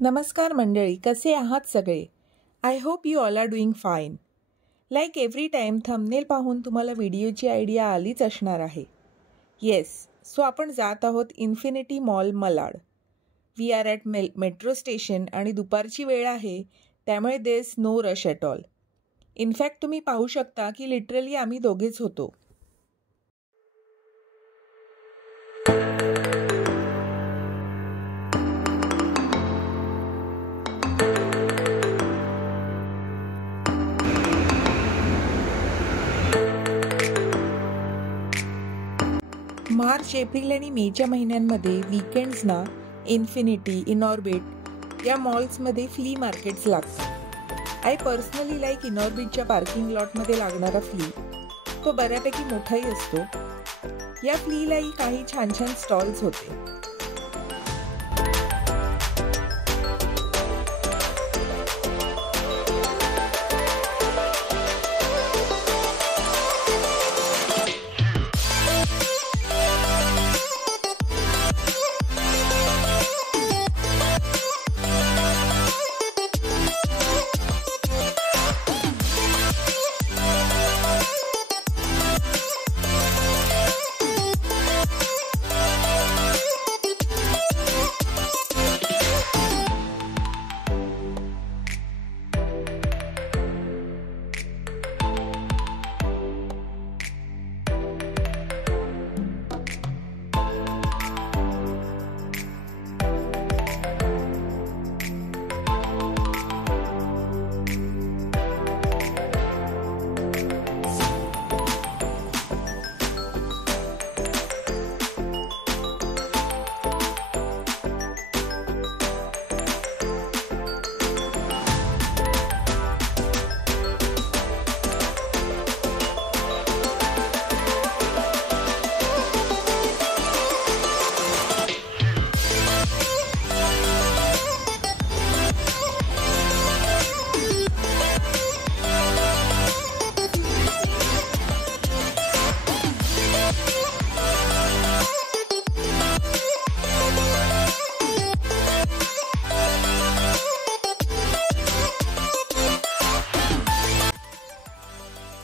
नमस्कार मंडळी, कसे आहात सगळे? I hope you all are doing fine. Like every time thumbnail पाहून तुम्हाला व्हिडिओची आयडिया आलीच असणार आहे. येस, सो आपण जात आहोत Infinity Mall Malad. We are at metro station आणि दुपारची वेळ आहे, त्यामुळे there is no rush at all. In fact तुम्ही पाहू शकता की लिटरली आम्ही दोघेच होतो. मार्च, एप्रिल आणि मेच्या महिन्यांमध्ये वीकेंड्सना इन्फिनिटी, इनऑर्बिट या मॉल्समध्ये फ्ली मार्केट्स लागतात. आय पर्सनली लाईक इनऑर्बिटच्या पार्किंग लॉटमध्ये लागणारा फ्ली. तो बऱ्यापैकी मोठाही असतो. या फ्लीलाही काही छान छान स्टॉल्स होते.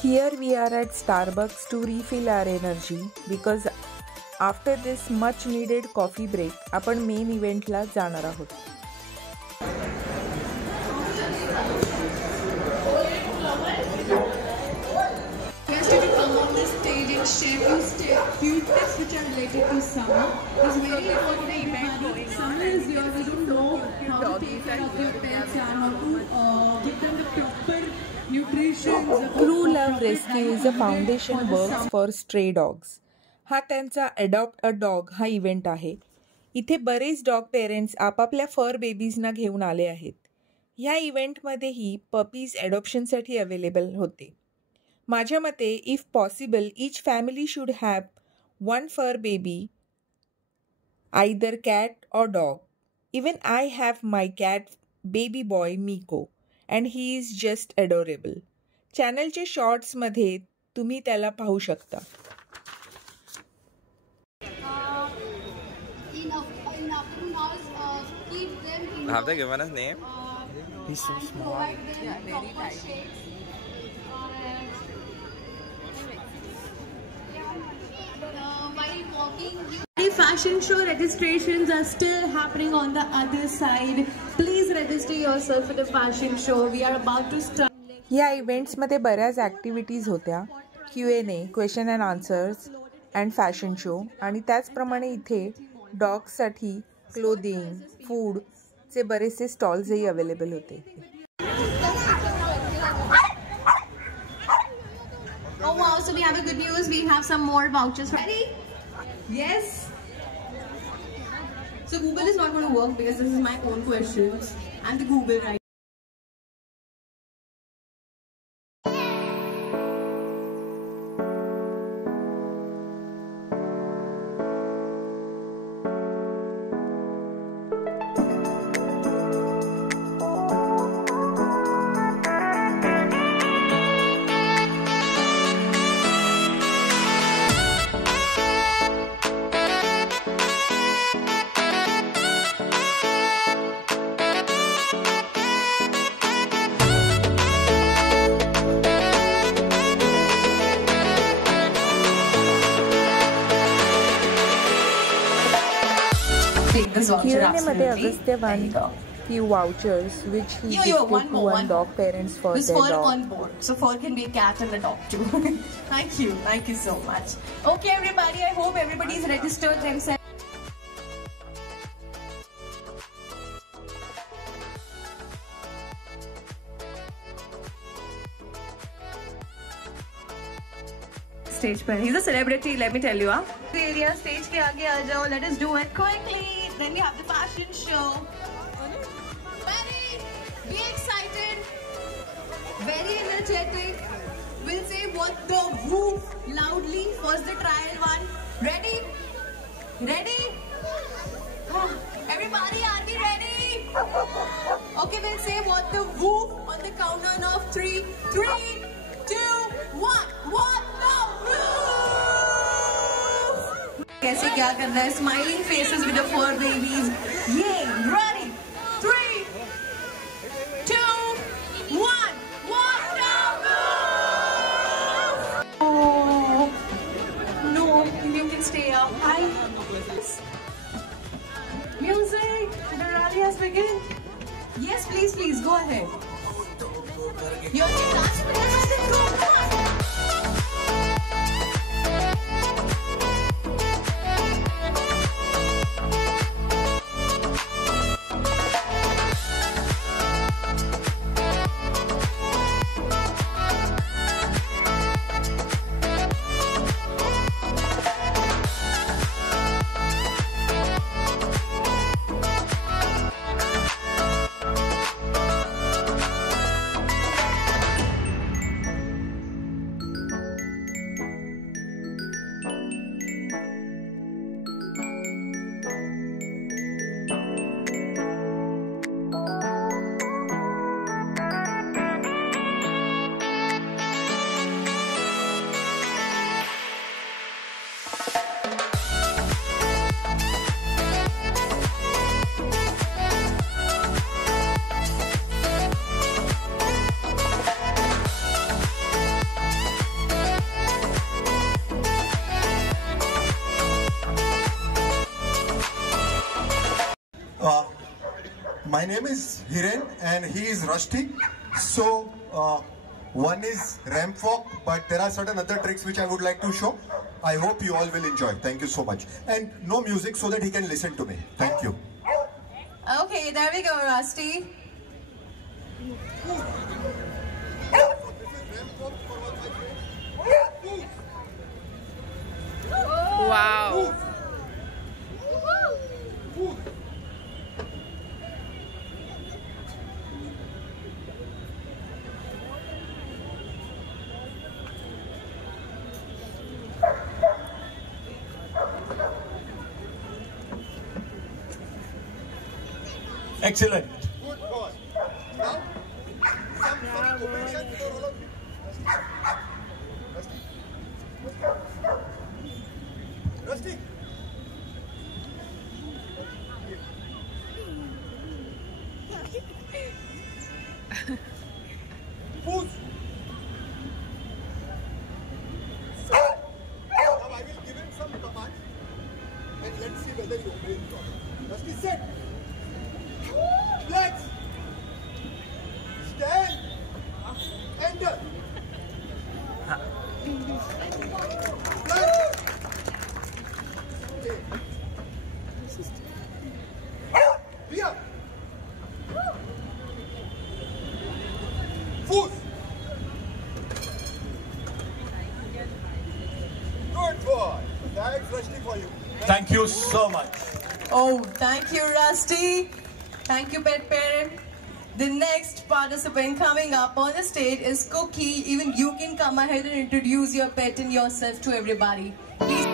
Here we are at Starbucks to refill our energy because after this much needed coffee break आपण मेन इव्हेंटला जाणार आहोत. Share few tips which are related to summer. It's very important event. Summer is your, you don't know how to take care of your pets and how to give them the proper nutrition. True Love Rescue is a foundation works for stray dogs. हा त्यांचा adopt a dog हा event आहे. इथे बरेच dog parents आपापल्या फर बेबीजना घेऊन आले आहेत. ह्या इव्हेंटमध्येही पपीज ॲडॉप्शनसाठी अवेलेबल होते. माझ्या मते if possible each family should have one fur baby, either cat or dog. Even I have my cat baby boy Miko and he is just adorable. चॅनलचे शॉर्ट्समध्ये तुम्ही त्याला पाहू शकता. Have they given us name? He's so small. Yeah, very tiny. Fashion show registrations are still happening on the other side. Please register yourself for the fashion show. We are about to start. या इव्हेंट्समध्ये बऱ्याच activities होत्या. Q&A, question and answers and fashion show. आणि त्याचप्रमाणे इथे डॉग्ससाठी clothing, फूडचे बरेचसे स्टॉल्सही available होते. Oh wow, so we have a good news. We have some more vouchers. Ready? Yes. So Google is not going to work because this is my own questions. I'm the Google, right? this voucher. Q&A-मध्ये Absolutely. Agastya There you won go. few vouchers which he Yo, gifted one to more, one dog parents for With their fur dog. on board. So fur can be a cat and a dog too. Thank you so much. Okay, everybody. I hope everybody's registered themselves. Stage पर. He's a celebrity, let me tell you. The area stage के आगे आ जाओ. Let us do it quickly. Then we have the fashion show. Ready? Be excited. Very energetic. We'll say what the woof loudly. First the trial one. Ready? Ready? Everybody, are we ready? Okay, we'll say what the woof on the countdown of 3, 3, 2, 1. What the woof? कैसे क्या करना है? Smiling faces with the fur babies. Yay! Ready? 3, 2, 1. What the woof? Oh no! You can stay up. Music. The rally has begun. Yes, please go ahead. Your dance assistant, go on. My name is Hiren and he is Rusty. So one is ramp walk, but there are certain other tricks which I would like to show. I hope you all will enjoy. Thank you so much. And no music so that he can listen to me. Thank you. Okay, there we go, Rusty. Wow. Excellent. Good boy. Now, some obedience for all of you. Rusty. Pose. Now I will give him some commands and let's see whether he obeys or not. Rusty, set. Flex. Stand. Enter. Flex. Here. Foot. Good boy. That's Rusty for you. Thank you so much. Oh, thank you, Rusty. Thank you, pet parent. The next participant coming up on the stage is Cookie. Even you can come ahead and introduce your pet and yourself to everybody. Please.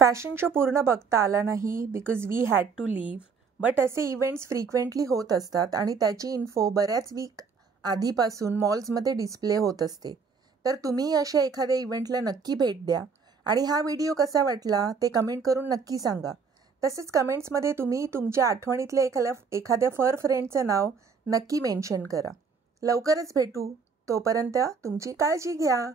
Fashion show पूर्ण बघता आला नाही because we had to leave, but असे events frequently होत असतात आणि त्याची info बऱ्याच वीक आधीपासून मॉल्समध्ये डिस्प्ले होत असते. तर तुम्ही अशा एखाद्या इव्हेंटला नक्की भेट द्या आणि हा व्हिडिओ कसा वाटला ते कमेंट करून नक्की सांगा. तसंच कमेंट्समध्ये तुम्ही तुमच्या आठवणीतल्या एखाद्या फर फ्रेंडचं नाव नक्की मेन्शन करा. लवकरच भेटू. तोपर्यंत तुमची काळजी घ्या.